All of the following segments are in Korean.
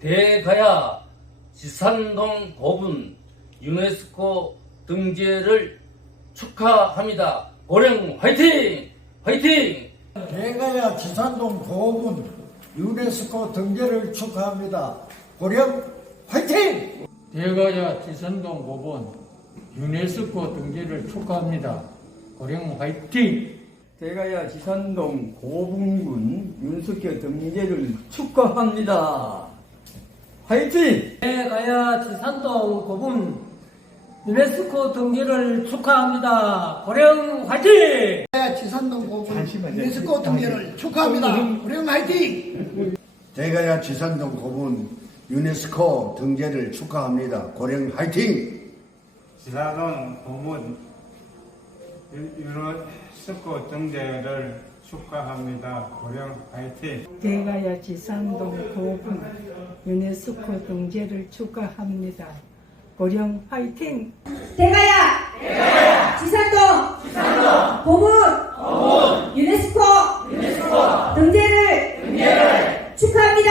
대가야 지산동 고분 유네스코 등재를 축하합니다. 고령 화이팅! 화이팅! 대가야 지산동 고군 유네스코 등재를 축하합니다. 고령 화이팅! 대가야 지선동 고본 유네스코 등재를 축하합니다. 고령 화이팅! 대가야 지산동 고분군 윤석열 등재를 축하합니다. 화이팅! 대가야 지산동 고분 유네스코 등재를 축하합니다. 고령 화이팅! 지산동 고분 유네스코 등재를 축하합니다. 우리 화이팅! 대가야 지산동 고분 유네스코 등재를 축하합니다. 고령 화이팅! 지사동 고문 유네스코 등재를 축하합니다. 고령 화이팅! 대가야 지산동 고분 유네스코 등재를 축하합니다. 고령 화이팅! 대가야! 지산동! 고문! 유네스코! 등재를 축하합니다!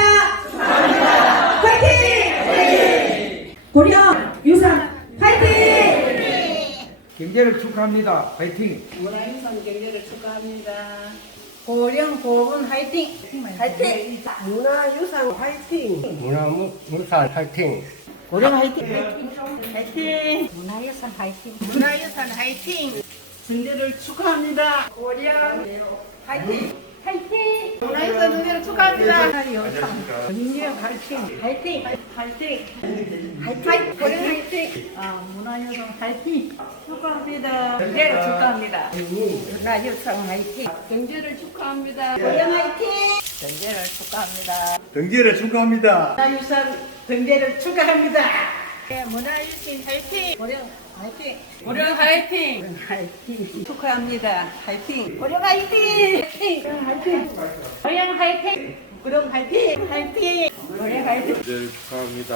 화이팅! 고령 유산 화이팅! 경제를 축하합니다. 화이팅! 문화유산 경제를 축하합니다. 고령 고분 화이팅! 화이팅! 문화유산 화이팅! 문화무산 화이팅! 고령 화이팅! 화이팅! 문화유산 화이팅! 문화유산 화이팅! 등재를 축하합니다. 고령 화이팅! 화이팅! 문화유산 등재를 축하합니다. 민영 화이팅! 화이팅! 화이팅! 화이팅! 아, 문화유산 화이팅! 축하합니다. 등재를 축하합니다. 문화유산 화이팅! 등재를 축하합니다. 고령 화이팅! 등재를 축하합니다. 등재를 축하합니다. 문화유산 등재를 축하합니다. 문화유산 화이팅! 고령 화이팅! 고령 화이팅! 화이팅! 축하합니다. 화이팅! 고령 화이팅! 화이팅! 고령 화이팅! 고령 화이팅! 화이팅! 고령 화이팅! 축하합니다.